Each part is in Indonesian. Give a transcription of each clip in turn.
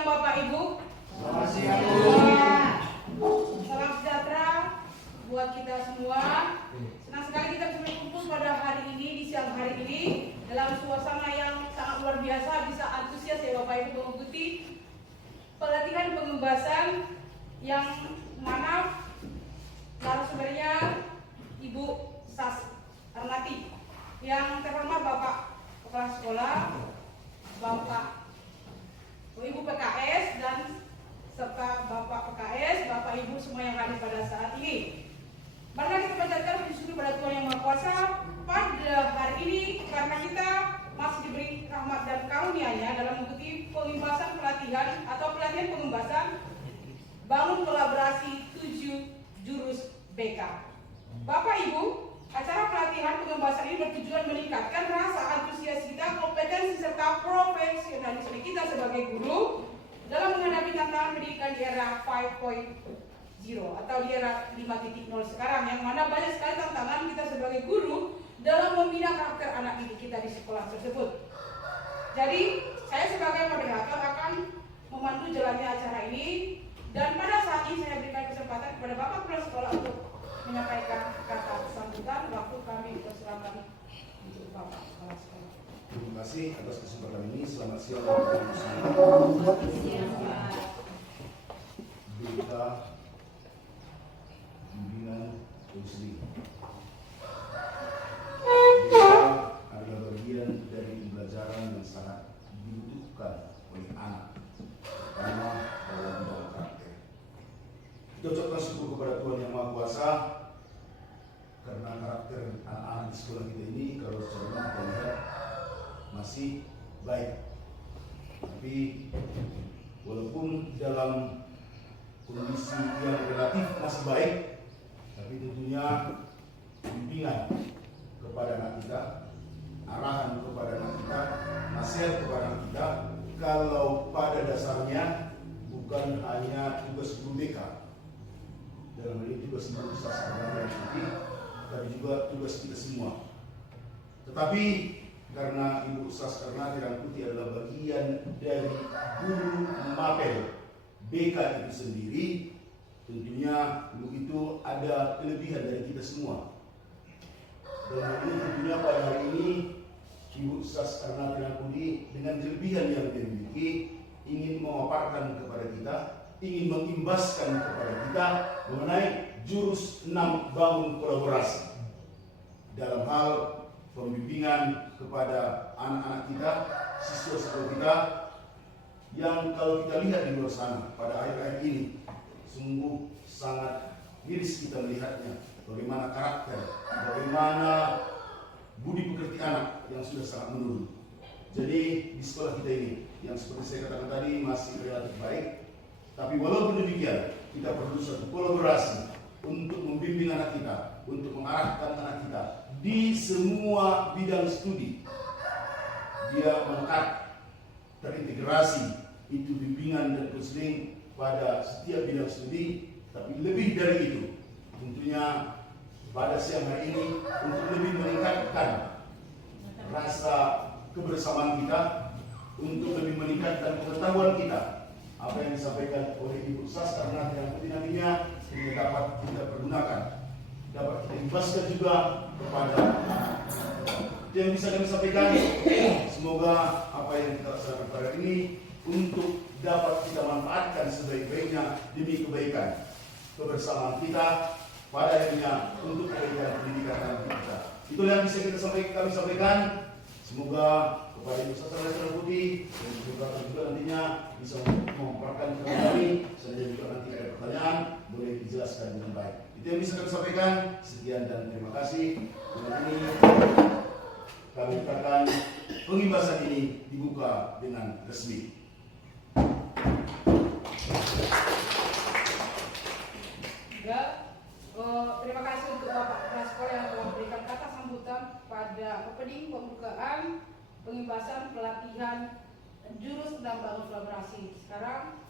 siang Bapak Ibu. Selamat siang. Salam sejahtera buat kita semua. Senang sekali kita bisa berkumpul pada hari ini, di siang hari ini, dalam suasana yang sangat luar biasa. Bisa antusias ya Bapak Ibu mengikuti pelatihan pengembasan yang mana narasumbernya Ibu Sas Arnati, yang terhormat Bapak Kepala Sekolah, Bapak Ibu PKS, dan serta Bapak PKS, Bapak Ibu semua yang hadir pada saat ini. Mari kita panjatkan puji syukur pada Tuhan Yang Maha Kuasa pada hari ini, karena kita masih diberi rahmat dan karunia-Nya dalam mengikuti pengembasan pelatihan atau pelatihan pengembasan bangun kolaborasi 7 jurus BK. Bapak Ibu, acara pelatihan pengembasan ini bertujuan meningkatkan rasa antusias kita, kompetensi serta profesionalisme kita sebagai guru dalam menghadapi tantangan pendidikan di era 5.0 atau di era 5.0 sekarang, yang mana banyak sekali tantangan kita sebagai guru dalam membina karakter anak didik kita di sekolah tersebut. Jadi, saya sebagai moderator akan memandu jalannya acara ini, dan pada saat ini saya berikan kesempatan kepada Bapak Kepala Sekolah untuk menyampaikan kata sambutan. Waktu kami persilakan untuk Bapak Kepala Sekolah. Terima kasih atas kesempatan ini. Selamat siang teman-teman semua. Berita bimbingan konseling. Berita adalah bagian dari pembelajaran yang sangat dibutuhkan oleh anak, terutama dalam bidang karakter. Kita ucapkan syukur kepada Tuhan Yang Maha Kuasa karena karakter anak-anak di sekolah kita ini, kalau secara kita lihat, masih baik. Tapi walaupun dalam kondisi yang relatif masih baik, tapi tentunya bimbingan kepada anak kita, arahan kepada anak kita, nasihat kepada anak kita, kalau pada dasarnya bukan hanya tugas guru BK, dalam hal ini tugas guru sastra yang tinggi, tapi juga tugas kita semua. Tetapi karena Ibu Sas Arnati Rangkuti adalah bagian dari guru mapel BK itu sendiri, tentunya Ibu itu ada kelebihan dari kita semua. Dan hal ini tentunya pada hari ini Ibu Sas Arnati Rangkuti dengan kelebihan yang dia miliki ingin memaparkan kepada kita, ingin mengimbaskan kepada kita mengenai jurus 6 bangun kolaborasi dalam hal pembimbingan kepada anak-anak kita, siswa-siswa kita, yang kalau kita lihat di luar sana pada akhir-akhir ini sungguh sangat miris kita melihatnya, bagaimana karakter, bagaimana budi pekerti anak yang sudah sangat menurun. Jadi di sekolah kita ini yang seperti saya katakan tadi masih relatif baik, tapi walaupun demikian kita perlu satu kolaborasi untuk membimbing anak kita, untuk mengarahkan anak kita di semua bidang studi. Dia melekat, terintegrasi itu bimbingan dan konseling pada setiap bidang studi. Tapi lebih dari itu, tentunya pada siang hari ini untuk lebih meningkatkan rasa kebersamaan kita, untuk lebih meningkatkan pengetahuan kita, apa yang disampaikan oleh Ibu Sas Arnati yang nantinya ini dapat kita pergunakan, dapat kita imbaskan juga kepada itu yang bisa kami sampaikan. Semoga apa yang kita laksanakan pada ini untuk dapat kita manfaatkan sebaik-baiknya demi kebaikan kebersamaan kita, pada akhirnya untuk kebaikan pendidikan kita. Itulah yang bisa kami sampaikan. Semoga kepada Ibu Sas Arnati Rangkuti dan juga nantinya bisa memaparkan kepada kami. Saya juga nanti ada pertanyaan boleh dijelaskan dengan baik. Itu yang bisa kami sampaikan. Sekian dan terima kasih. Dengan ini kami katakan pengimbasan ini dibuka dengan resmi. Terima kasih untuk Bapak Kepala Sekolah yang telah memberikan kata sambutan pada opening pembukaan pengimbasan pelatihan jurus 6 bangun kolaborasi. Sekarang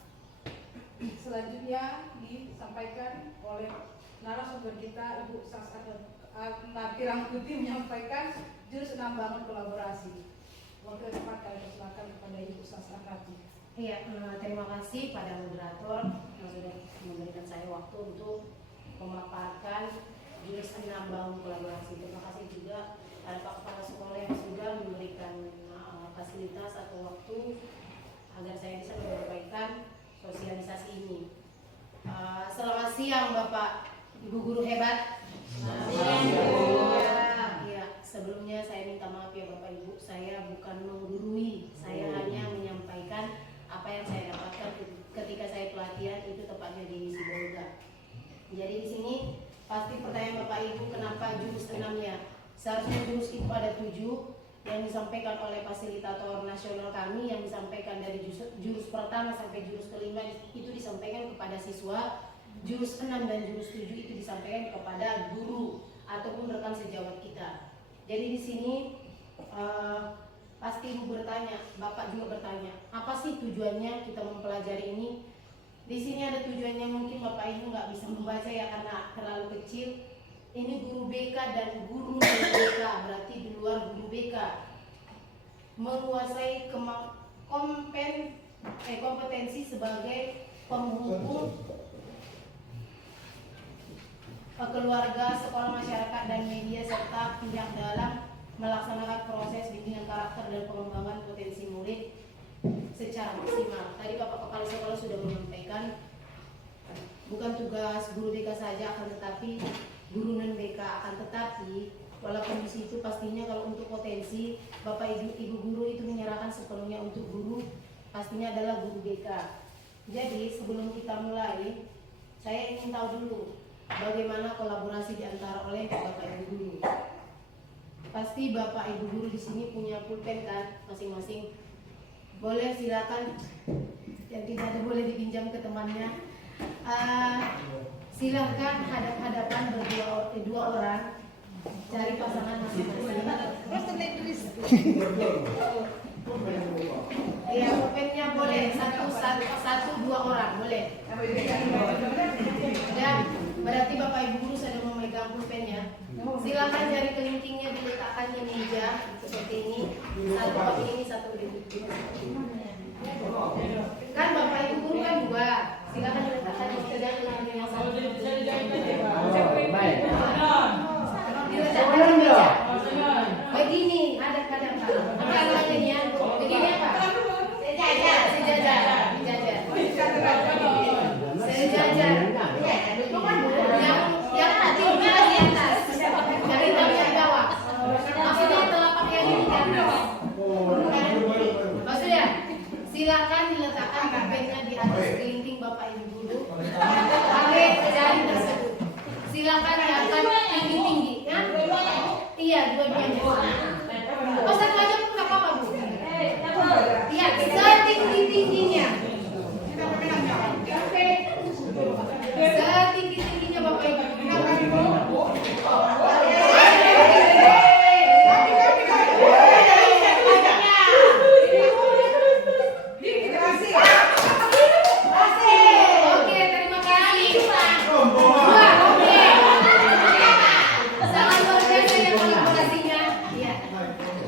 selanjutnya disampaikan oleh narasumber kita, Ibu Sas Arnati Rangkuti, menyampaikan jurus 6 bangun kolaborasi. Waktu yang tepat kami persilakan kepada Ibu Sas Arnati. Iya, terima kasih pada moderator yang sudah memberikan saya waktu untuk memaparkan jurus 6 bangun kolaborasi. Terima kasih juga pada Pak Kepala Sekolah yang sudah memberikan fasilitas atau waktu agar saya bisa menyampaikan sosialisasi ini. Selamat siang Bapak Ibu guru hebat. Ya, sebelumnya saya minta maaf ya Bapak Ibu, saya bukan menggurui, saya hanya menyampaikan apa yang saya dapatkan ketika saya pelatihan, itu tepatnya di Sibolga. Jadi di sini pasti pertanyaan Bapak Ibu, kenapa jurus 6-nya? Seharusnya jurus itu ada 7 yang disampaikan oleh fasilitator nasional kami, yang disampaikan dari jurus pertama sampai jurus kelima itu disampaikan kepada siswa. Jurus 6 dan jurus 7 itu disampaikan kepada guru ataupun rekan sejawat kita. Jadi di sini pasti Ibu bertanya, Bapak juga bertanya, apa sih tujuannya kita mempelajari ini? Di sini ada tujuannya, mungkin Bapak Ibu nggak bisa membaca ya karena terlalu kecil. Ini guru BK dan guru BK, berarti di luar guru BK. Menguasai kompetensi sebagai penghubung keluarga, sekolah, masyarakat, dan media, serta pihak dalam melaksanakan proses bimbingan karakter dan pengembangan potensi murid secara maksimal. Tadi Bapak Kepala Sekolah sudah menyampaikan, bukan tugas guru BK saja, akan tetapi guru non BK, akan tetapi walaupun di situ pastinya kalau untuk potensi Bapak Ibu guru itu menyerahkan sepenuhnya untuk guru, pastinya adalah guru BK. Jadi sebelum kita mulai, saya ingin tahu dulu bagaimana kolaborasi diantara oleh Bapak Ibu guru. Pasti Bapak Ibu guru di sini punya pulpen kan masing-masing. Boleh silakan, yang tidak ada boleh dipinjam ke temannya. Silahkan hadap-hadapan dua orang, cari pasangan masing-masing. Iya, pulpennya boleh satu dua orang boleh. Ya, berarti Bapak Ibu guru sudah memegang pulpennya. Silakan jari kelingkingnya diletakkan di meja seperti ini. Satu pakai ini, satu di ini. Kan Bapak Ibu guru kan dua. Silakan diletakkan di meja kelingking yang satu. Diletakkan di meja. Begini, hadap-hadap. Bukan lagi ya. Begini apa? Sejajar. Yang tinggi di atas, dari yang bawah. Maksudnya telapak yang di atas. Maksudnya, silakan diletakkan pulpennya di atas kelingking Bapak Ibu guru. Pakai jari tersebut. Silakan diangkat tinggi-tinggi, ya? Iya, dua-duanya. Oh, satu aja pun nggak apa-apa Bu. Iya, setinggi-tingginya. Setinggi-tingginya Bapak Ibu. Oke, terima kasih. Sangat luar biasa ya kolaborasinya. Iya.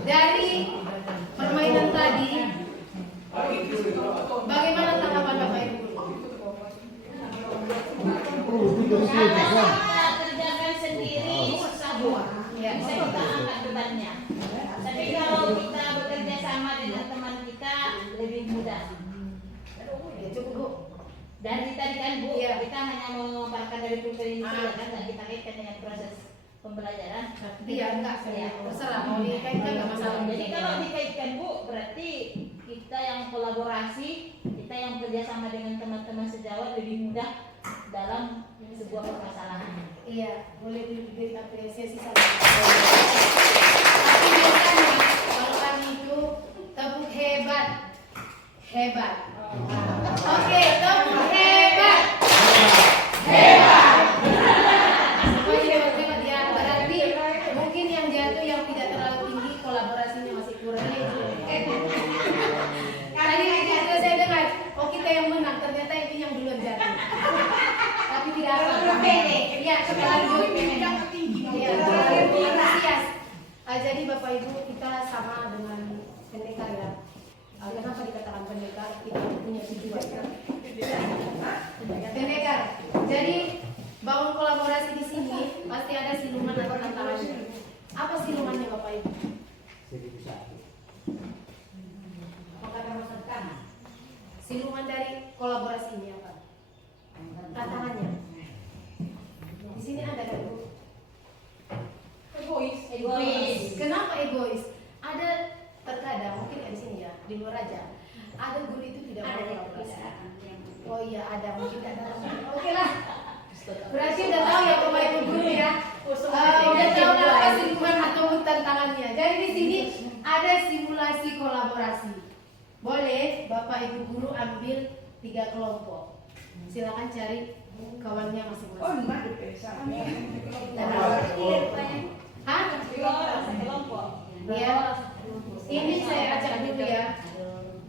Dari permainan tadi, bagaimana tanggapan Bapak Ibu? Kerjakan sendiri susah Bu, bisa kita angkat bebannya. Tapi kalau kita bekerja sama dengan teman kita lebih mudah. Ya, cukup Bu. Dari tadi kan Bu, Iya. kita hanya memaparkan dari pulpen ini saja kan, nggak kita kaitkan dengan proses pembelajaran. Iya, enggak, terserah mau dikaitkan enggak masalah. Jadi kalau dikaitkan Bu, berarti kita yang kolaborasi, kita yang kerjasama dengan teman-teman sejawat lebih mudah dalam sebuah permasalahan. Iya, boleh diberi apresiasi sama. Tapi biasanya kalau kami itu tepuk hebat. Oke, tepuk hebat. Semuanya hebat ya. Berarti mungkin yang jatuh yang tidak terlalu tinggi kolaborasinya masih kurang. Tadi juga saya dengar, oh kita yang menang, ternyata ini yang duluan jatuh. Tapi tidak apa-apa. Iya, terlanjur iya, terlalu antusias. Jadi Bapak Ibu kita sama dengan pendekar ya. Kenapa dikatakan pendekar? Kita punya tujuan. Pendekar. Jadi bangun kolaborasi di sini pasti ada siluman atau tantangannya. Apa silumannya Bapak Ibu? Siluman dari kolaborasi ini apa? Tantangannya. Di sini ada kan Bu? Egois. Kenapa egois? Ada terkadang mungkin di sini ya, di luar aja. Ada guru itu tidak mau kolaborasi. Oh iya ada, mungkin ada. Oke lah. Berarti udah tahu ya Bapak Ibu guru ya. Udah tahu apa siluman atau tantangannya. Jadi di sini ada simulasi kolaborasi. Boleh Bapak Ibu guru ambil 3 kelompok. Silakan cari kawannya masing-masing. Hah? Kelompok. Ya. Ini saya acak dulu ya.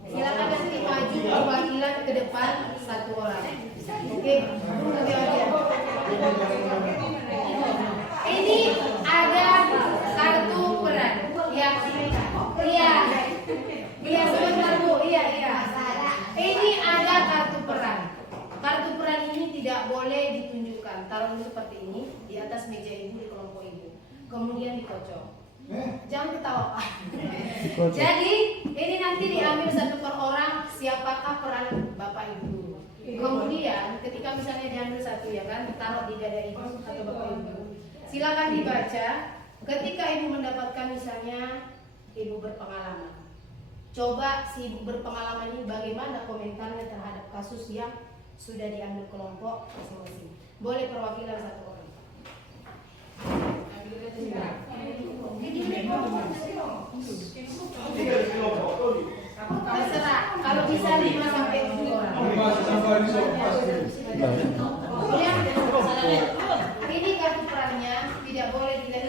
Silakan nanti maju perwakilan ke depan 1 orang. Oke, tunggu aja. Ini ada kartu peran. Ya. Iya. Iya sebentar Bu. Iya. Ini ada kartu peran. Kartu peran ini tidak boleh ditunjukkan. Taruh dulu seperti ini di atas meja Ibu di kelompok Ibu. Kemudian dikocok. Jangan ketawa Pak. Jadi ini nanti diambil 1 per orang siapakah peran Bapak Ibu. Kemudian ketika misalnya diambil 1 ya kan, taruh di dada Ibu atau Bapak Ibu. Silakan dibaca. Ketika Ibu mendapatkan misalnya Ibu berpengalaman. Coba si Ibu berpengalaman ini bagaimana komentarnya terhadap kasus yang sudah diambil kelompok masing-masing. Boleh perwakilan 1 orang. Terserah, kalau bisa 5 sampai 10 orang. Kemudian ini kartu perannya tidak boleh dilihat.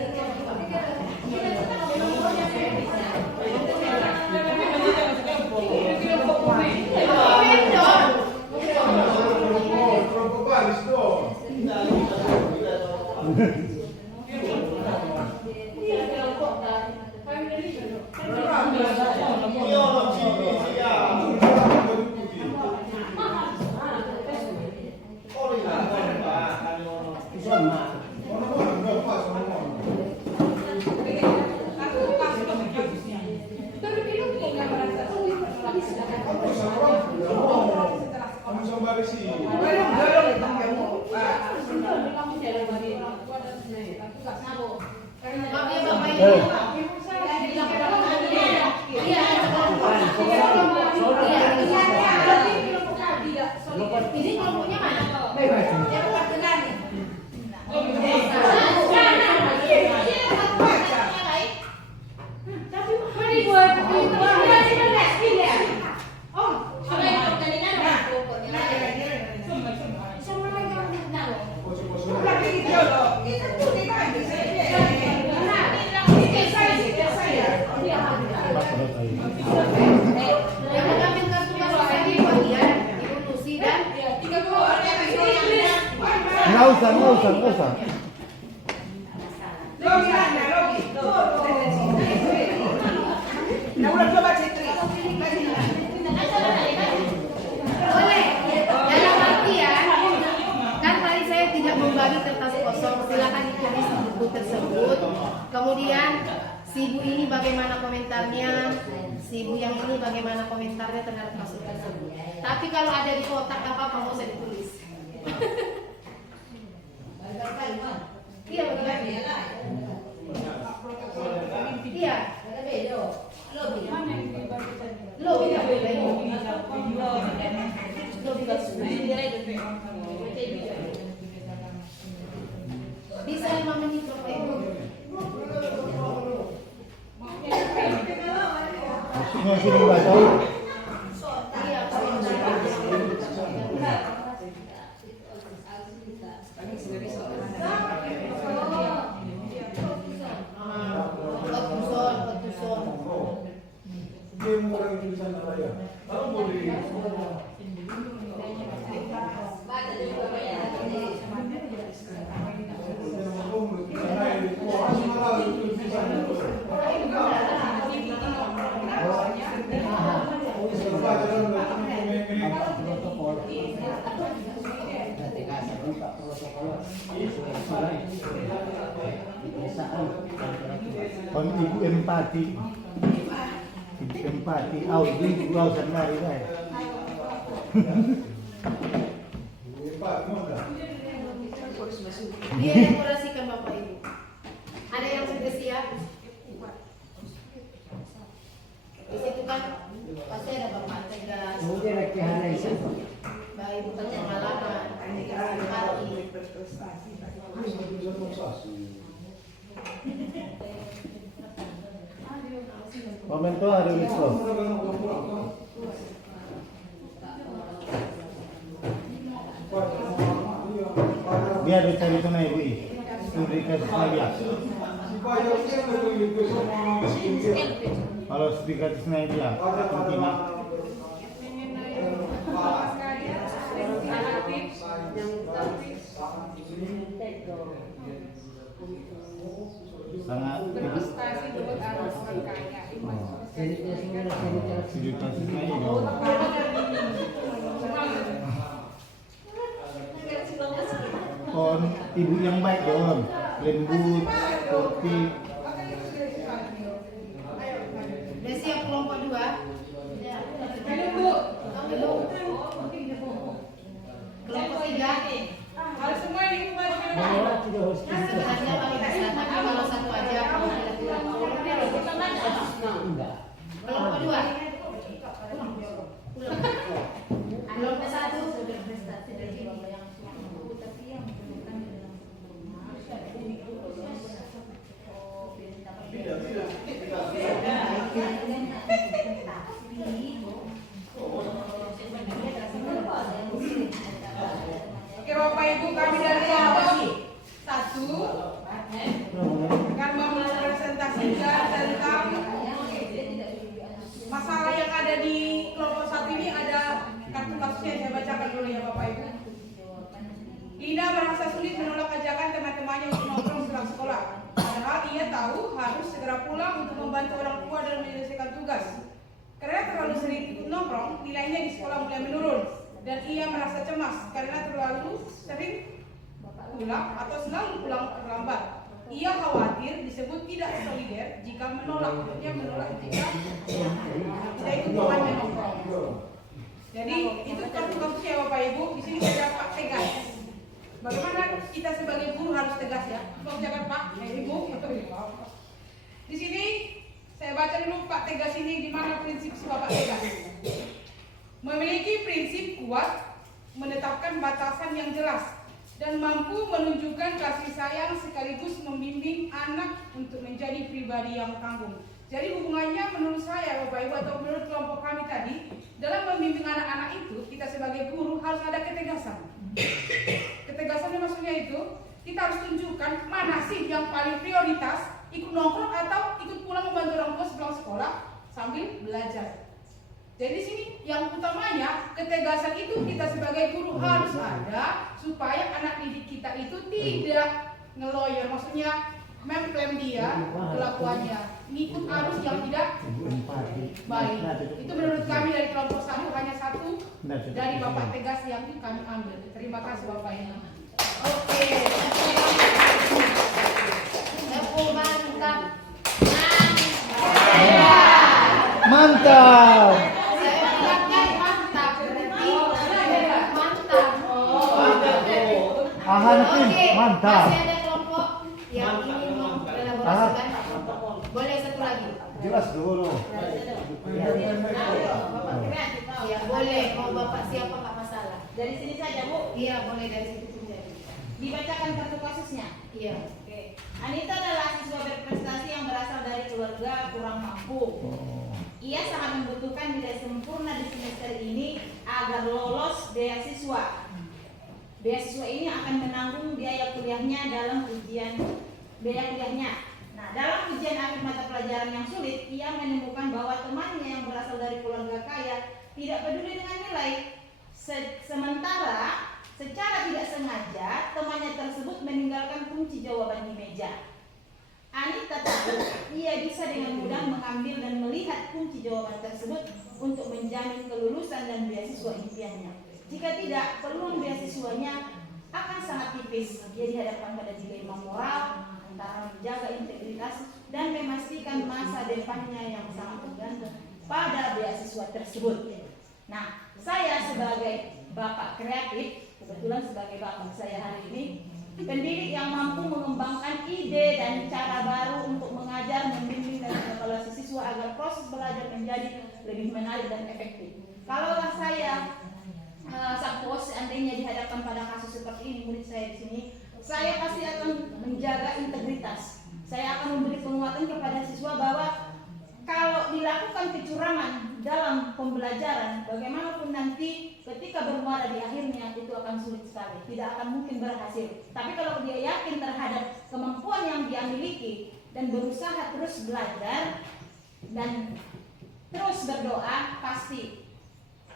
Ini kelompoknya mana? Nggak usah. Boleh. Dalam artian, kan tadi saya tidak membagi kertas kosong. Silakan ditulis di buku tersebut. Kemudian si ibu ini bagaimana komentarnya, si ibu yang ini bagaimana komentarnya terhadap kasus tersebut. Tapi kalau ada di kotak apa mau saya ditulis. Iya bagaimana? Iya. Bisa 5 menit Bapak Ibu. Sini nggak tahu. Kon ibu empati. Ibu empati. Audi gua sendiri kan. Dielaborasikan Bapak Ibu. Ada yang sudah siap? Di situ kan pasti ada Bapak Tegas. Baik bukan pengalaman, empati. Momento hari itu. Biar dicari tunai ibu. Diberikan sengaja. Kalau speaker tunai dia, mungkin. Sangat berprestasi buat anak orang kaya. Ceritanya ini. Kon ibu yang baik dong, lembut, sportif. Udah siap kelompok 2? Belum. Kelompok 3? Harus semua ini baca Sebenarnya paling bisa, tapi kalau satu aja kalau tidak kurang. Kelompok 2? Kelompok 1? Oke Bapak Ibu, kami dari kelompok 1 akan mempresentasikan tentang masalah yang ada di kelompok 1 ini. Ada kartu kasusnya yang saya bacakan dulu ya Bapak Ibu. Lina merasa sulit menolak ajakan teman-temannya untuk nongkrong setelah sekolah. Padahal ia tahu harus segera pulang untuk membantu orang tua dalam menyelesaikan tugas. Karena terlalu sering ikut nongkrong, nilainya di sekolah mulai menurun. Dan ia merasa cemas karena terlalu sering pulang atau selalu pulang terlambat. Ia khawatir disebut tidak solider jika menolak, maksudnya menolak jika tidak ikut temannya nongkrong. Jadi itu kasus-kasusnya Bapak Ibu. Di sini ada Pak Tegas. Bagaimana kita sebagai guru harus tegas ya? Tolong jangan Pak, Ibu. Di sini saya baca dulu Pak Tegas ini di mana prinsip si Bapak Tegas. Memiliki prinsip kuat, menetapkan batasan yang jelas, dan mampu menunjukkan kasih sayang sekaligus membimbing anak untuk menjadi pribadi yang tangguh. Jadi hubungannya menurut saya Bapak Ibu atau menurut kelompok kami tadi, dalam membimbing anak-anak itu kita sebagai guru harus ada ketegasan. Ketegasannya maksudnya itu kita harus tunjukkan mana sih yang paling prioritas, ikut nongkrong atau ikut pulang membantu orang tua sepulang sekolah sambil belajar. Jadi di sini yang utamanya ketegasan itu kita sebagai guru harus ada supaya anak didik kita itu tidak ngeloyor, maksudnya memklaim dia kelakuannya, ngikut arus yang tidak baik. Itu menurut kami dari kelompok 1 hanya 1 dari Bapak Tegas yang kami ambil. Terima kasih Bapak ini. Oke. Mantap. Mantap. Saya bilangkan mantap. Berarti mantap. Ahanapin, mantap. Masih ada kelompok yang ingin mengelaborasikan. Boleh satu lagi? Jelas dulu. Ya boleh. Mau Bapak siapa nggak masalah. Dari sini saja Bu, Iya boleh dari situ pun jadi. dibacakan kartu kasusnya. Iya. Oke. Anita adalah siswa berprestasi yang berasal dari keluarga kurang mampu. Ia sangat membutuhkan nilai sempurna di semester ini agar lolos beasiswa. Beasiswa ini akan menanggung biaya kuliahnya dalam ujian biaya kuliahnya. Nah, dalam ujian akhir mata pelajaran yang sulit, ia menemukan bahwa temannya yang berasal dari keluarga kaya tidak peduli dengan nilai. Sementara secara tidak sengaja temannya tersebut meninggalkan kunci jawaban di meja. Anita tahu ia bisa dengan mudah mengambil dan melihat kunci jawaban tersebut untuk menjamin kelulusan dan beasiswa impiannya. Jika tidak, peluang beasiswanya akan sangat tipis. Dia dihadapkan pada dilema moral antara menjaga integritas dan memastikan masa depannya yang sangat tergantung pada beasiswa tersebut. Nah, saya sebagai bapak kreatif, kebetulan sebagai bapak saya hari ini, pendidik yang mampu mengembangkan ide dan cara baru untuk mengajar, membimbing dan mengevaluasi siswa agar proses belajar menjadi lebih menarik dan efektif. Kalaulah saya suppose seandainya dihadapkan pada kasus seperti ini murid saya di sini, saya pasti akan menjaga integritas. Saya akan memberi penguatan kepada siswa bahwa kalau dilakukan kecurangan dalam pembelajaran, bagaimanapun nanti ketika bermuara di akhirnya itu akan sulit sekali, tidak akan mungkin berhasil. Tapi kalau dia yakin terhadap kemampuan yang dia miliki dan berusaha terus belajar dan terus berdoa, pasti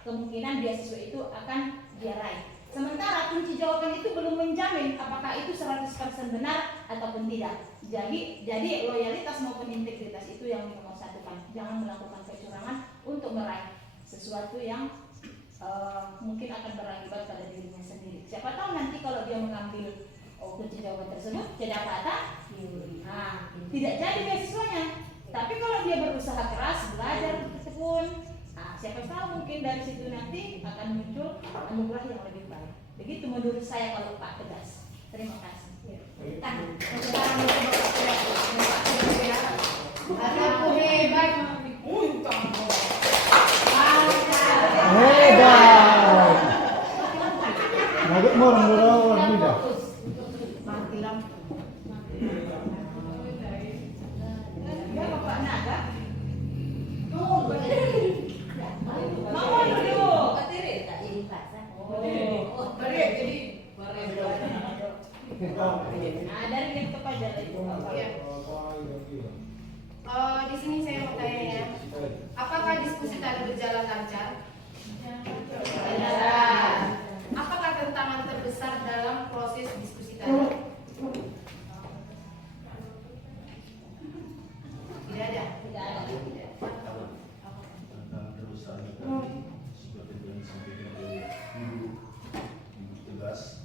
kemungkinan beasiswa itu akan dia raih. Sementara kunci jawaban itu belum menjamin apakah itu 100% benar ataupun tidak. Jadi loyalitas maupun integritas itu yang nomor satu kan. Jangan melakukan kecurangan untuk meraih sesuatu yang mungkin akan berakibat pada dirinya sendiri. Siapa tahu nanti kalau dia mengambil kunci jawaban tersebut tidak apa tidak jadi beasiswanya. Tapi kalau dia berusaha keras belajar tekun, siapa tahu mungkin dari situ nanti akan muncul anugerah yang lebih baik. Begitu menurut saya kalau Pak Tegas. Terima kasih. Aku hebat. Hebat. Nugget mo orang berawal tidak. Mati lampu. Ya Bapak Naga. Dari yang kepada itu. Di sini saya mau tanya ya, apakah diskusi tadi berjalan lancar? Apakah tantangan terbesar dalam proses diskusi tadi? Tidak ada. Tentang terusan tadi seperti yang disampaikan oleh Ibu Tegas.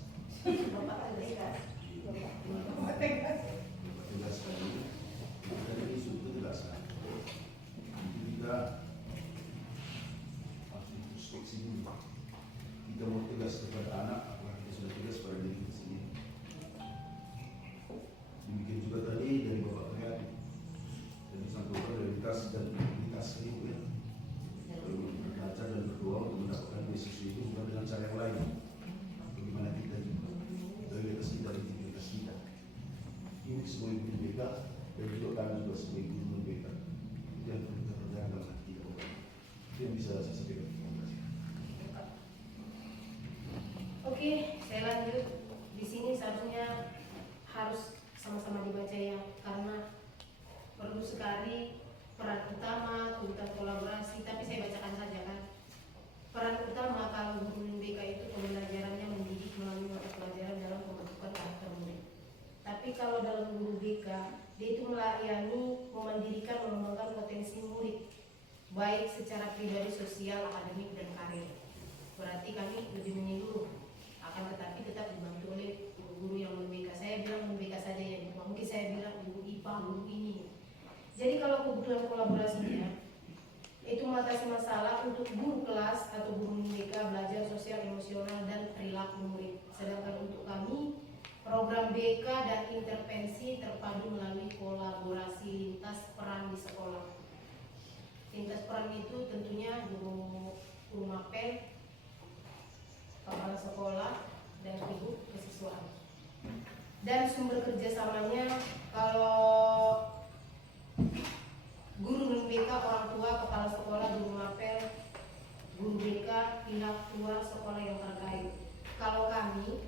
Tegas tadi, dari isu ketegasan. Kita harus introspeksi dulu. Kita mau tegas kepada anak, apakah kita sudah tegas pada diri kita sendiri. Demikian juga tadi dari Bapak Kreatif. Dan disampaikan realitas dan integritas itu ya. Berbaca dan berdoa untuk mendapatkan beasiswa itu bukan dengan cara yang lain. Bagaimana kita juga loyalitas kita dan integritas kita. Ini sebagai guru BK dan juga kami juga sebagai guru BK. Itu yang perlu kita percaya dalam hati kita. Itu yang bisa saya sampaikan. Terima kasih. Oke, saya lanjut. Di sini seharusnya harus sama-sama dibaca ya, karena perlu sekali peran utama, kebutuhan kolaborasi. Tapi saya bacakan saja kan. Peran utama kalau guru BK itu pembelajarannya mendidik melalui mata pelajaran dalam pembentukan karakter murid. Tapi kalau dalam guru BK, dia itu melayani, memandirikan, mengembangkan potensi murid, baik secara pribadi, sosial, akademik, dan karir. Berarti kami lebih menyeluruh, akan tetapi tetap dibantu oleh guru yang non-BK. Saya bilang non-BK saja ya, mungkin saya bilang guru IPA, guru ini. Jadi kalau kebutuhan kolaborasinya, itu mengatasi masalah untuk guru kelas atau guru non-BK belajar sosial, emosional, dan perilaku murid. Sedangkan untuk kami, program BK dan intervensi terpadu melalui kolaborasi lintas peran di sekolah. Lintas peran itu tentunya guru mapel, kepala sekolah, dan ibu kesiswaan. Dan sumber kerjasamanya kalau guru non-BK, orang tua, kepala sekolah, guru mapel, guru BK, pihak luar sekolah yang terkait. Kalau kami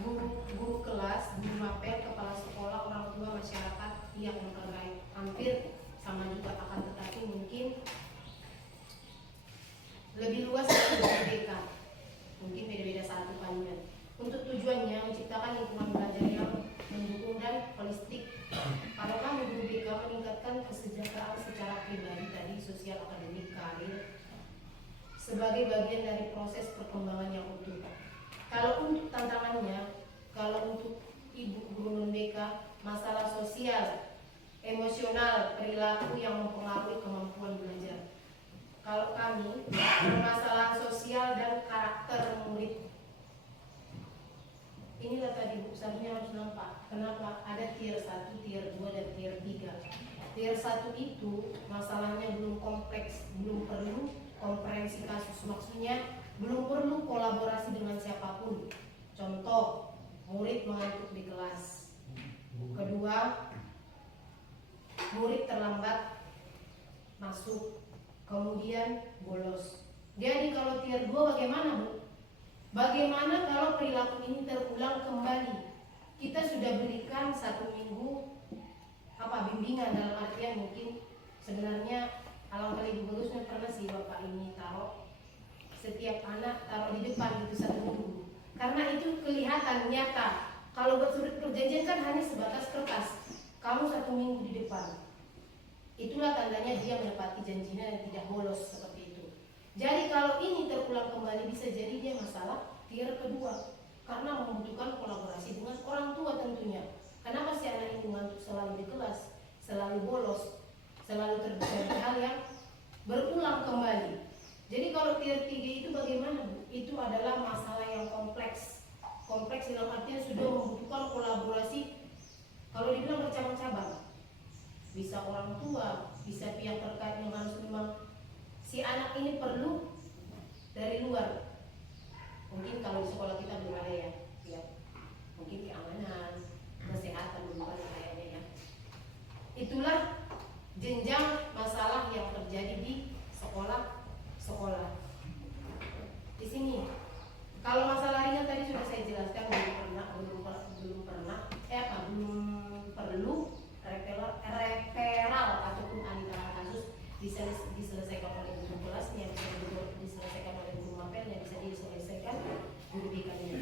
guru kelas, guru mapel, kepala sekolah, orang tua, masyarakat, pihak yang terkait, hampir sama juga, akan tetapi mungkin lebih luas dari BK, mungkin beda-beda satu kalimat. Untuk tujuannya menciptakan lingkungan belajar yang mendukung dan holistik. Kalau kami guru BK meningkatkan kesejahteraan secara pribadi tadi, sosial, akademik, karir sebagai bagian dari proses perkembangan yang utuh. Kalau untuk tantangannya, Kalau untuk Ibu Guru Non BK, masalah sosial, emosional, perilaku yang mempengaruhi kemampuan belajar. Kalau kami, permasalahan sosial dan karakter murid. Inilah tadi Bu, seharusnya harus nampak. Kenapa? Ada tier 1, tier 2, dan tier 3. Tier 1 itu masalahnya belum kompleks, belum perlu komprehensi kasus. Maksudnya belum perlu kolaborasi dengan siapapun. Contoh, murid mengantuk di kelas. Kedua, murid terlambat masuk, kemudian bolos. Jadi kalau tier 2 bagaimana Bu? Bagaimana kalau perilaku ini terulang kembali? Kita sudah berikan 1 minggu bimbingan, dalam artian mungkin sebenarnya alangkah lebih bagusnya pernah sih Bapak ini taruh setiap anak taruh di depan itu 1 minggu. Karena itu kelihatan nyata. Kalau buat surat perjanjian kan hanya sebatas kertas. Kamu 1 minggu di depan. Itulah tandanya dia menepati janjinya dan tidak bolos seperti itu. Jadi kalau ini terulang kembali bisa jadi dia masalah tier kedua. Karena membutuhkan kolaborasi dengan orang tua tentunya. Kenapa si anak ini mengantuk selalu di kelas, selalu bolos, selalu terjadi hal yang berulang kembali. Jadi kalau tier 3 itu bagaimana Bu? Itu adalah masalah yang kompleks. Kompleks dalam artian sudah membutuhkan kolaborasi. Kalau dibilang bercabang-cabang, bisa orang tua, bisa pihak terkait yang harus memang si anak ini perlu dari luar. Mungkin kalau di sekolah kita belum ada ya, mungkin keamanan, kesehatan belum ada kayaknya ya. Itulah jenjang masalah yang terjadi di sekolah. Di sini, kalau masalah ringan tadi sudah saya jelaskan, belum perlu referral ataupun alih kasus bisa diselesaikan oleh guru kelasnya, bisa diselesaikan oleh guru mapelnya, bisa diselesaikan guru BK-nya.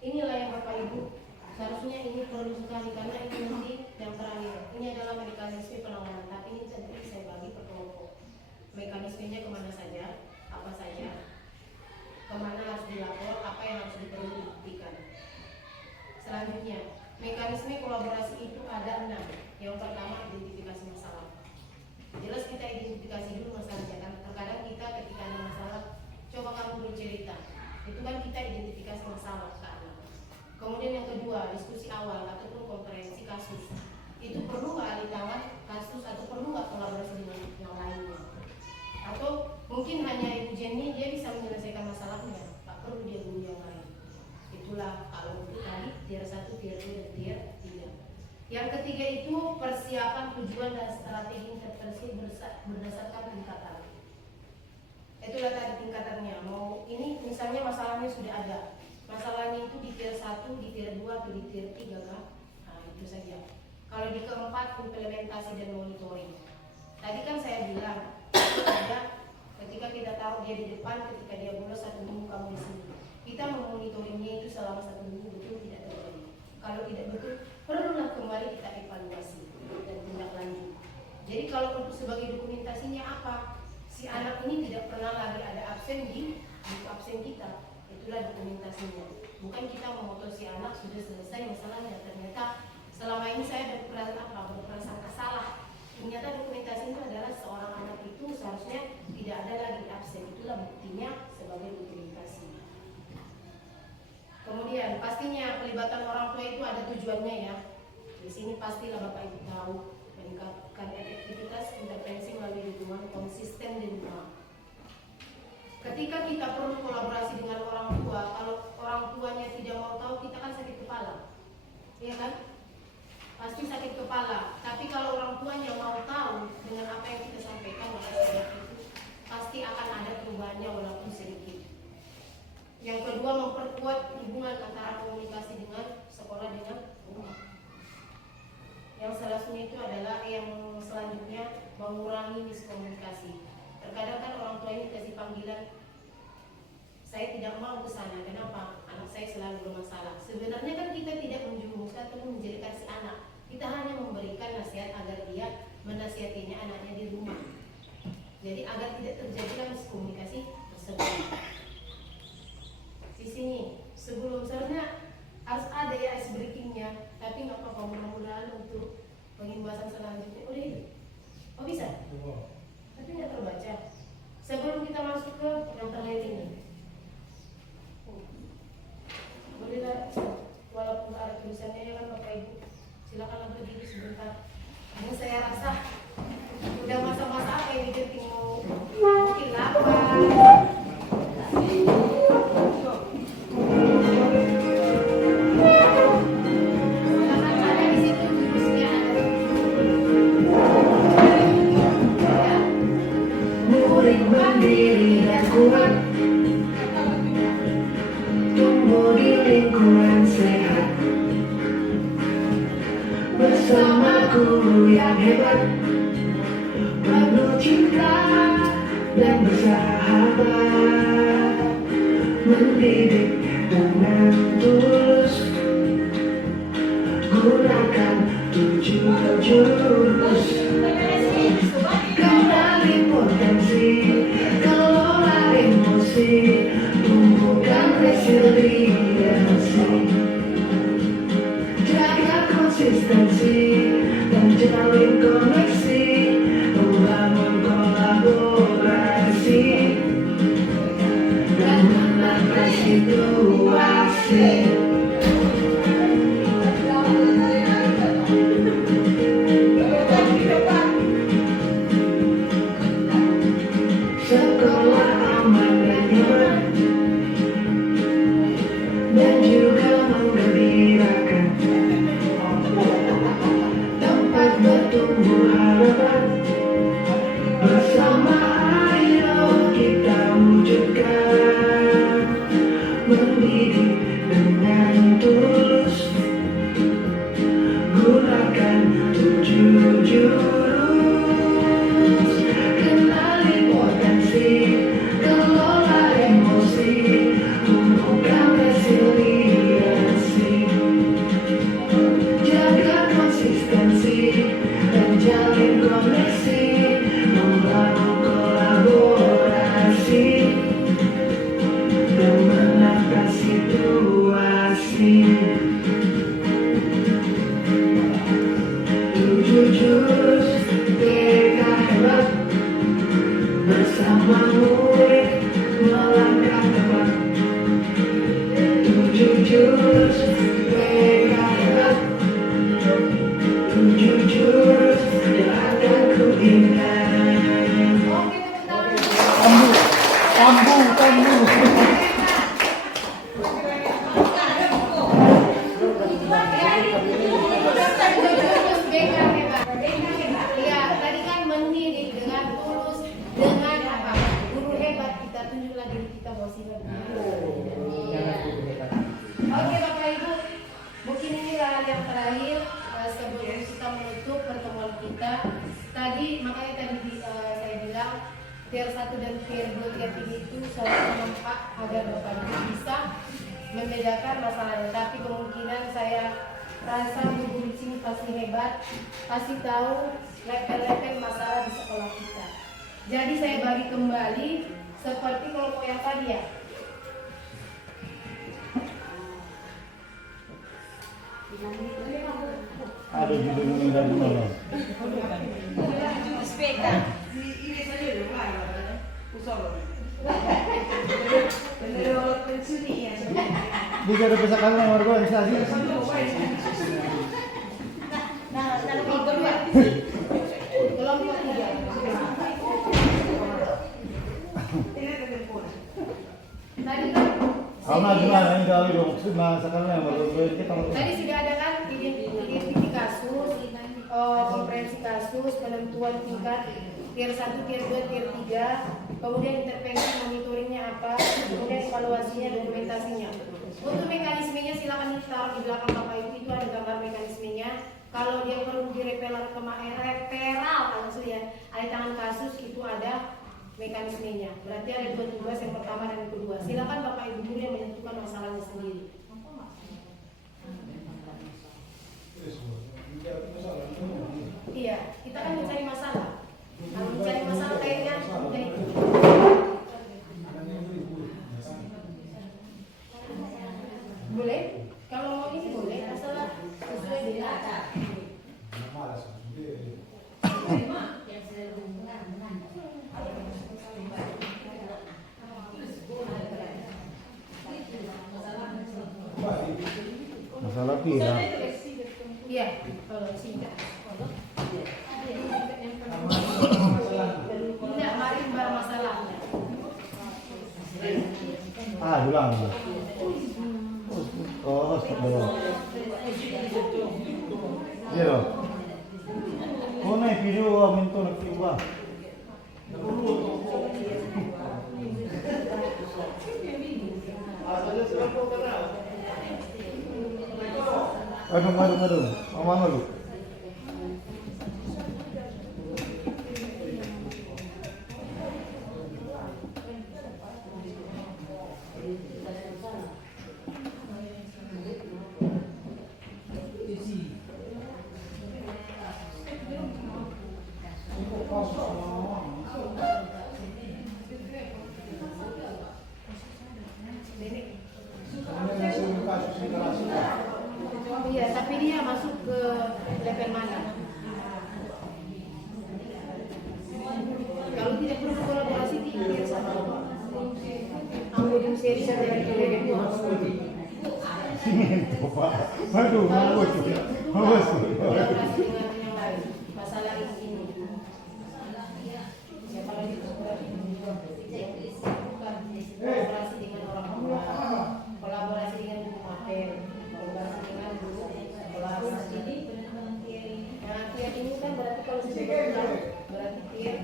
Inilah yang Bapak Ibu, seharusnya ini perlu sekali karena ini nanti yang terakhir. Ini adalah mekanisme penanganan, tapi ini nanti saya bagi per kelompok. Mekanismenya kemana saja, apa saja, kemana harus dilapor, apa yang harus dibuktikan. Selanjutnya, mekanisme kolaborasi itu ada 6. Yang pertama, identifikasi masalah. Jelas kita identifikasi dulu masalahnya kan. Terkadang kita ketika ada masalah, coba kamu bercerita. Itu kan kita identifikasi masalah ke anak. Kemudian yang kedua, diskusi awal ataupun komprehensi kasus. Itu perlu nggak alih tangan kasus atau perlu nggak kolaborasi dengan yang lainnya? Atau mungkin hanya Ibu Jenny dia bisa menyelesaikan masalahnya, tak perlu dia guru yang lain. Itulah kalau untuk tadi tier 1, tier 2, dan tier 3. Yang ketiga itu persiapan tujuan dan strategi intervensi berdasarkan tingkatan. Itulah tadi tingkatannya. Mau ini misalnya masalahnya sudah ada. Masalahnya itu di tier 1, di tier 2, atau di tier 3 kan? Nah itu saja. Kalau di keempat, implementasi dan monitoring. Tadi kan saya bilang ada ketika kita taruh dia di depan, ketika dia bolos 1 minggu kamu di sini, kita memonitoringnya itu selama 1 minggu betul tidak terjadi. Kalau tidak betul, perlulah kembali kita evaluasi dan tindak lanjut. Jadi kalau untuk sebagai dokumentasinya apa? Si anak ini tidak pernah lagi ada absen di buku absen kita. Itulah dokumentasinya. Bukan kita memoto si anak sudah selesai masalahnya. Ternyata selama ini saya berprasangka salah. Ternyata dokumentasi itu adalah seorang anak itu seharusnya tidak ada lagi absen. Itulah buktinya sebagai dokumentasi. Kemudian pastinya pelibatan orang tua itu ada tujuannya ya. Di sini pastilah Bapak Ibu tahu meningkatkan efektivitas intervensi melalui dukungan konsisten di rumah. Ketika kita perlu kolaborasi dengan orang tua, kalau orang tuanya tidak mau tahu, kita kan sakit kepala, iya kan? Pasti sakit kepala. Tapi kalau orang tuanya mau tahu dengan apa yang kita sampaikan, maka itu pasti akan ada perubahannya walaupun sedikit. Yang kedua, memperkuat hubungan antara komunikasi dengan sekolah dengan rumah. Yang selanjutnya itu adalah yang selanjutnya mengurangi miskomunikasi. Terkadang kan orang tua ini kasih panggilan, saya tidak mau ke sana. Kenapa? Anak saya selalu bermasalah. Sebenarnya kan kita tidak menjurumuskan atau menjadikan si anak. Kita hanya memberikan nasihat agar dia menasihatinya anaknya di rumah. Jadi agar tidak terjadilah miskomunikasi tersebut. Di sini saya rasa udah masa-masa apa ini dia tinggal mungkin lapar. Silakan ada di situ jurusnya. Ya. Murid mandiri dan kuat, tumbuh di lingkungan sehat, bersama guru yang hebat, penuh cinta dan bersahabat, mendidik dengan tulus, gunakan 7 jurus. Kenali potensi, kelola emosi, tumbuhkan resiliensi, jaga konsistensi dan jalin koneksi, membangun kolaborasi dan menata situasi. Sekolah aman dan nyaman dan juga menggembirakan, tempat bertumbuh harapan, bersama ayo kita wujudkan, mendidik dengan tulus, gunakan 7 jurus, kenali potensi, kelola emosi, tumbuhkan resiliensi, jaga konsistensi dan jalin koneksi, membangun kolaborasi dan menata situasi. 7 jurus TK hebat, bersama murid melangkah tepat. 7 jurus TK hebat, 7 jurus yang akan ku ingat. Oke, tepuk tangan. Kambu. Iya, tadi kan mendidik dengan tulus, dengan apa? Guru hebat, kita tunjuklah diri kita bahwa sifat Oke Bapak Ibu, mungkin inilah hal yang terakhir sebelum kita menutup pertemuan kita. Makanya tadi saya bilang tier 1 dan tier 2, tier 3 itu sama-sama mempak agar Bapak Ibu bisa membedakan masalahnya. Tapi kemungkinan saya rasa guru di sini pasti hebat, pasti tahu level-level masalah di sekolah kita. Jadi saya bagi kembali seperti kelompok yang tadi ya. Ada judul meninggal dunia. Bisa ada pesakan nomor organisasi. Kelompok 2. Kelompok 3. Tadi kan Gimana ini kalau dong sekarang yang baru kita tadi sudah ada kan identifikasi kasus, komprehensi kasus, penentuan tingkat tier 1, tier 2, tier 3, kemudian intervensi monitoringnya apa, kemudian evaluasinya, dokumentasinya. Untuk mekanismenya silakan ditaruh di belakang Bapak Ibu, itu ada gambar mekanismenya. Kalau dia perlu direferal maksudnya ada tangan kasus, itu ada mekanismenya. Berarti ada 2 tugas, yang pertama dan yang kedua. Silakan Bapak Ibu guru yang menentukan masalahnya sendiri. Iya, kita kan mencari masalah. Kalau mencari masalah kayaknya udah itu. Boleh? Kalau mau ini boleh, asal sesuai dengan masalah pihak. iya, kalau singkat. bilang. Oh, stop dulu. Iya loh. Oh, naik video minta nak ubah. Aduh. Mama lu. Iya, tapi dia masuk ke level mana? Kalau tidak perlu kolaborasi tidak sama anggota seri dari level Aduh, bagus. kolaborasi dengan yang lain. Masalah ini. Siapa lagi kolaborasi dengan orang tua, kolaborasi dengan buku mapel, kolaborasi dengan guru, kolaborasi ini. Nah, tiap ini kan berarti kalau sudah berjalan, berarti tiap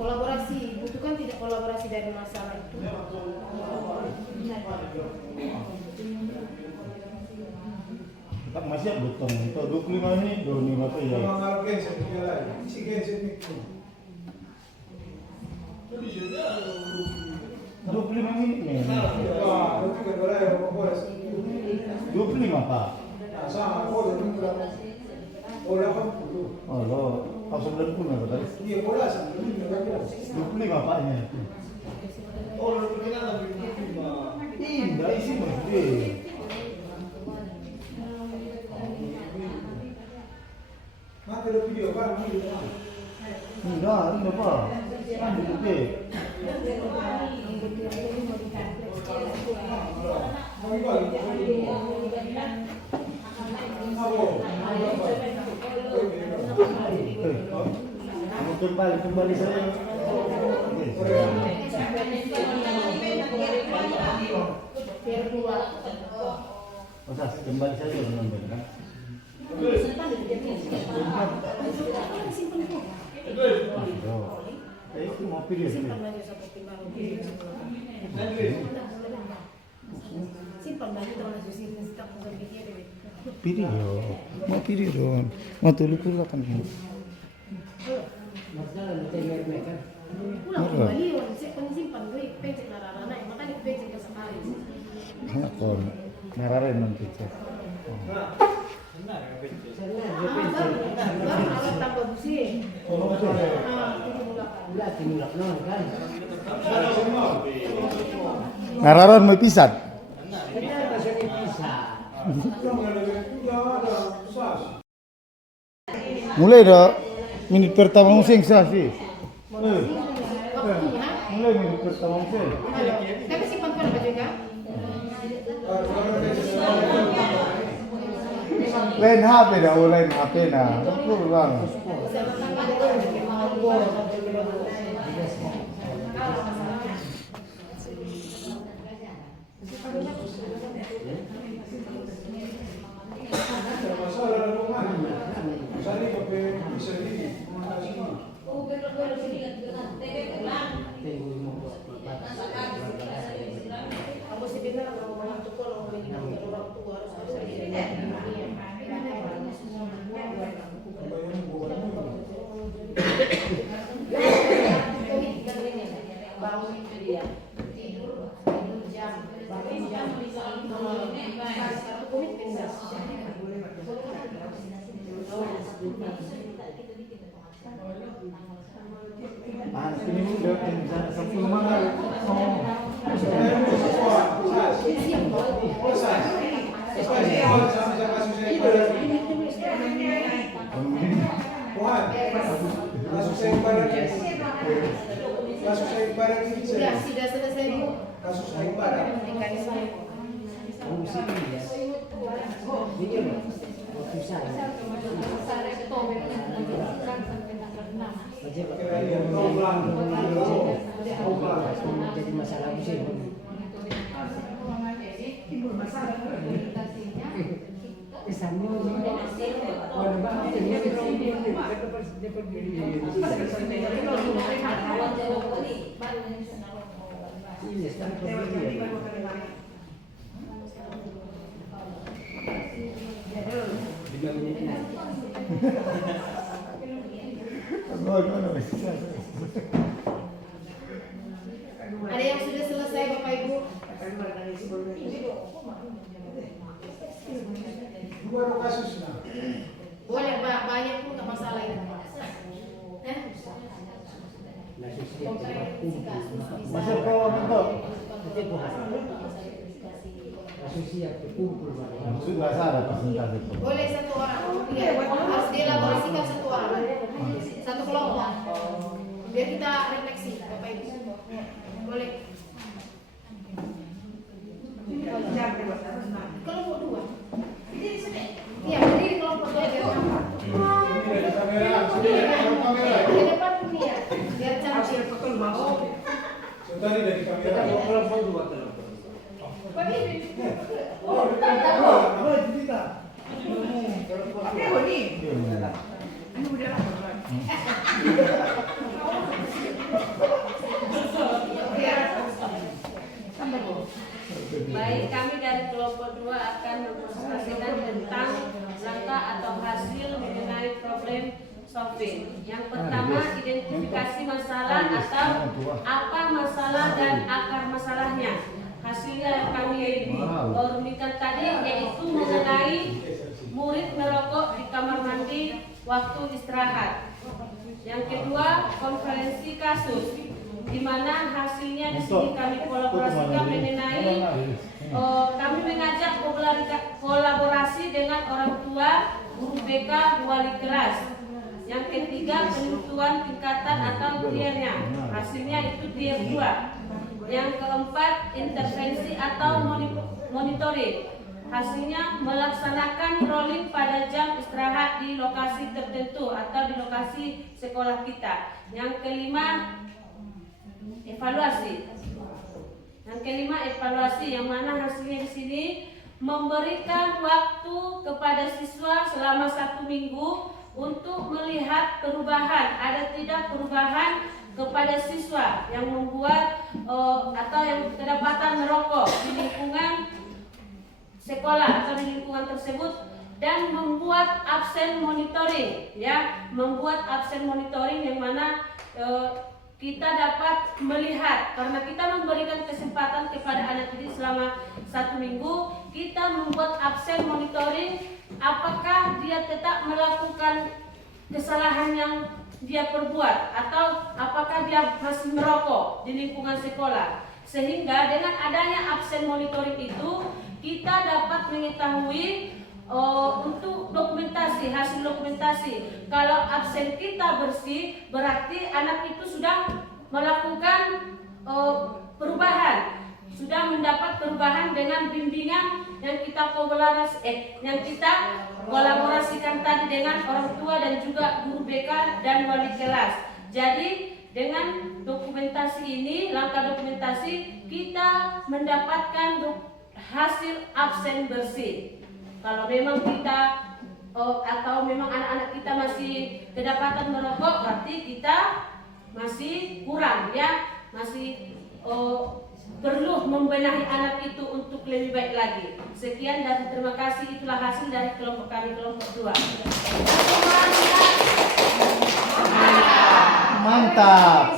kolaborasi, butuhkan tidak kolaborasi dari masalah itu. Tak masih betul. Itu 25 ini 25 tu ya. 25 minit ni. 25 Pak. Oh lo, kau 90 apa tadi? 25 Paknya. Indah isi masjid. Enggak Pak. Ambil kopi. Kembali saya. Osas, kembali saja menonton kan? Itu mau pilih Simpan lagi seperti baru. Simpan lagi kalau sudah simpan stok untuk pikir. pilih yo, mau pilih dong, mau tulu pula kan ini. Pulang kembali orang saya simpan duit pencet nararana, makanya pencet ke sekali. Kon, nararen nanti cek. Baru alat tambah busi. Nararan mau pisat. Mulai dah minit pertama musim sah sih. Mulai minit pertama musim. Tapi simpan pun apa juga? Lain HP dah, lain HP nah. Betul bang. Aku sih dengar kalau orang tua kalau meninggalkan orang tua harus bangun itu dia tidur jam bangun jam komit pindah Ini udah sampai mana? Oh. Sudah selesai Bu. Kasus naik barang. Mekanisme. Jadi masalah sih. Ada yang sudah selesai Bapak Ibu? Dua kasus lah. Boleh Pak, banyak pun nggak masalah itu. Masuk ke bentuk. Maksud bahasa ada presentasi. Boleh satu orang, ya, harus dielaborasikan satu orang, satu kelompok. Biar kita refleksi, Bapak Ibu. Boleh. Kelompok dua. Iya, berdiri kelompok dua biar sama. Di depan pun ya, biar cantik. Tadi dari kamera. Kelompok dua. Baik, kami dari kelompok 2 akan mempresentasikan tentang langkah atau hasil mengenai problem solving. Yang pertama, identifikasi masalah atau apa masalah dan akar masalahnya. Hasilnya yang kami rumuskan tadi yaitu mengenai murid merokok di kamar mandi waktu istirahat. Yang kedua, konferensi kasus, di mana hasilnya di sini kami kolaborasikan mengenai kami mengajak kolaborasi dengan orang tua, guru BK, wali kelas. Yang ketiga, penentuan tingkatan atau tiernya, hasilnya itu tier 2. Yang keempat, intervensi atau monitoring, hasilnya melaksanakan rolling pada jam istirahat di lokasi tertentu atau di lokasi sekolah kita. Yang kelima, evaluasi. Yang kelima, evaluasi, yang mana hasilnya di sini memberikan waktu kepada siswa selama 1 minggu untuk melihat perubahan, ada tidak perubahan kepada siswa yang membuat atau yang kedapatan merokok di lingkungan sekolah atau di lingkungan tersebut, dan membuat absen monitoring, ya, membuat absen monitoring yang mana kita dapat melihat, karena kita memberikan kesempatan kepada anak didik selama 1 minggu, kita membuat absen monitoring apakah dia tetap melakukan kesalahan yang dia perbuat atau apakah dia masih merokok di lingkungan sekolah. Sehingga dengan adanya absen monitoring itu kita dapat mengetahui untuk dokumentasi, hasil dokumentasi. Kalau absen kita bersih, berarti anak itu sudah melakukan perubahan, sudah mendapat perubahan dengan bimbingan yang kita kolaborasikan tadi dengan orang tua dan juga guru BK dan wali kelas. Jadi dengan dokumentasi ini, langkah dokumentasi, kita mendapatkan hasil absen bersih. Kalau memang kita atau memang anak-anak kita masih kedapatan merokok, berarti kita masih kurang, ya, masih perlu membenahi anak itu untuk lebih baik lagi. Sekian dan terima kasih, itulah hasil dari kelompok kami, kelompok 2. Mantap.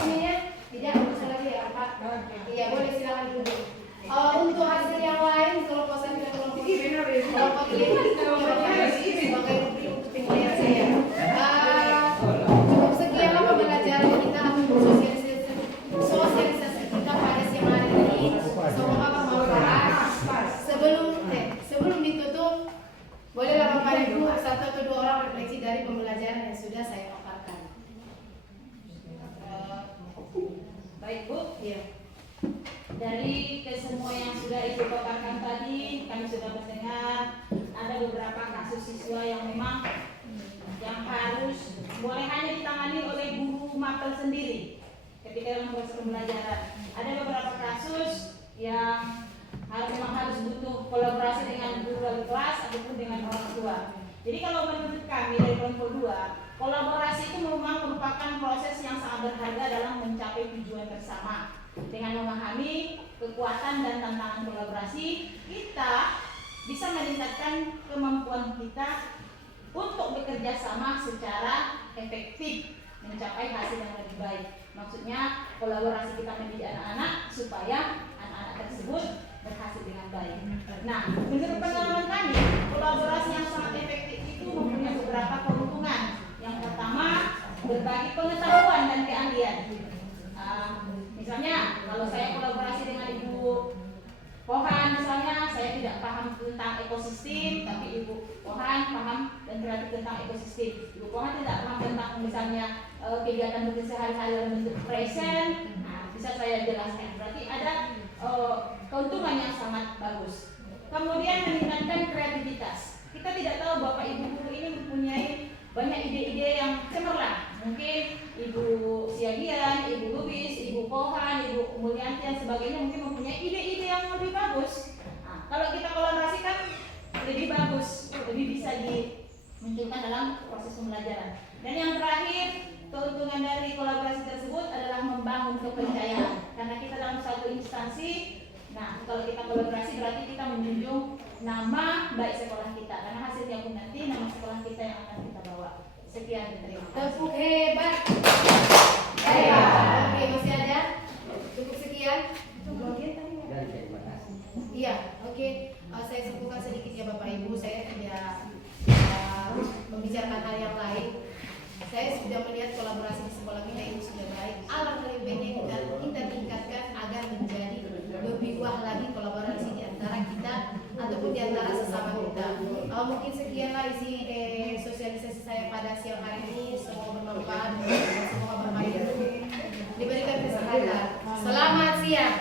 Tidak bisa lagi ya Pak. Iya boleh, silakan dulu. Untuk hasil yang lain, kelompok 1 dan kelompok 3 sebagai penilaian saya. Cukup sekian pembelajaran kita, sosialisasi kita pada siang hari ini. Semoga bermanfaat. Sebelum ditutup, bolehlah Bapak Ibu 1 atau 2 orang refleksi dari pembelajaran yang sudah saya paparkan. Baik Bu, Iya. dari kesemua yang sudah Ibu paparkan tadi, kami sudah mendengar ada beberapa kasus siswa yang memang yang harus boleh hanya ditangani oleh guru mapel sendiri ketika dalam proses pembelajaran. Ada beberapa kasus yang memang harus butuh kolaborasi dengan guru wali kelas ataupun dengan orang tua. Jadi kalau menurut kami dari kelompok 2, kolaborasi itu memang merupakan proses yang sangat berharga dalam mencapai tujuan bersama. Dengan memahami kekuatan dan tantangan kolaborasi, kita bisa meningkatkan kemampuan kita untuk bekerja sama secara efektif mencapai hasil yang lebih baik. Maksudnya kolaborasi kita mendidik anak-anak supaya anak-anak tersebut berhasil dengan baik. Nah, menurut pengalaman kami, kolaborasi yang sangat efektif itu mempunyai beberapa keuntungan. Yang pertama, berbagi pengetahuan dan keahlian. Misalnya, kalau saya kolaborasi dengan Ibu Pohan, misalnya saya tidak paham tentang ekosistem, tapi Ibu Pohan paham dan kreatif tentang ekosistem. Ibu Pohan tidak paham tentang misalnya kegiatan sehari-hari dalam bentuk present, bisa saya jelaskan. Berarti ada keuntungan yang sangat bagus. Kemudian meningkatkan kreativitas. Kita tidak tahu Bapak Ibu guru ini mempunyai banyak ide-ide yang cemerlang. Mungkin Ibu Siagian, Ibu Lubis, Ibu Pohan, Ibu Mulyanti dan sebagainya mungkin mempunyai ide-ide yang lebih bagus. Nah, kalau kita kolaborasikan lebih bagus, lebih bisa dimunculkan dalam proses pembelajaran. Dan yang terakhir, keuntungan dari kolaborasi tersebut adalah membangun kepercayaan. Karena kita dalam satu instansi, nah kalau kita kolaborasi berarti kita menjunjung nama baik sekolah kita. Karena hasilnya pun nanti nama sekolah kita yang akan kita bawa. Sekian, terima kasih. Tepuk hebat. Hebat. Oke, masih ada? Cukup sekian. Dan terima kasih. Iya, oke. Saya sebutkan sedikit ya Bapak Ibu. Saya tidak membicarakan hal yang lain. Saya sudah melihat kolaborasi di sekolah kita ini sudah baik. Alangkah lebih baiknya kita tingkatkan agar menjadi lebih wah lagi kolaborasi di antara kita ataupun di antara sesama kita. Mungkin sekianlah isi sosialisasi saya pada siang hari ini. Semoga bermanfaat dan semoga bermanfaat. Diberikan kesehatan. Selamat siang.